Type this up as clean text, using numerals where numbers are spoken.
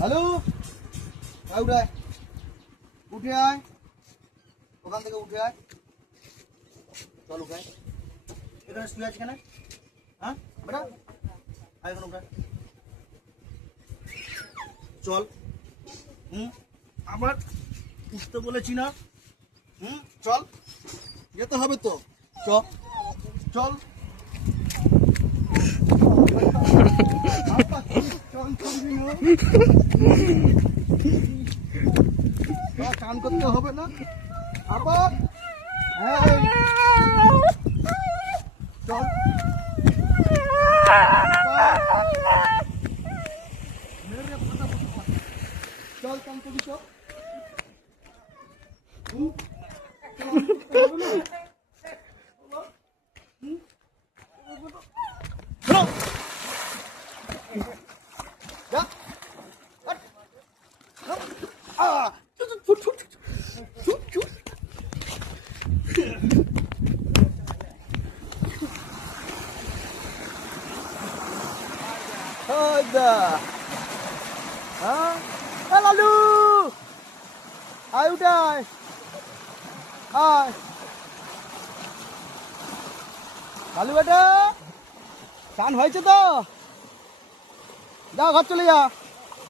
Hello, উঠে আয়, উঠে আয়, ওখান থেকে উঠে আয়, চল উঠে আয়। এখানে শুয়ে আছি কেন? হ্যাঁ বেটা, আয় এখানে উঠে, চল। আবার উঠতে বলেছি না? চল, যেতে হবে তো, চল চল। চান করতে হবে না আবার, চল চল, চান করবি চল। লালু, আয় উঠে আয়, আয় লালু বেটা, চান হয়েছে তো, যা ঘর চলে যা।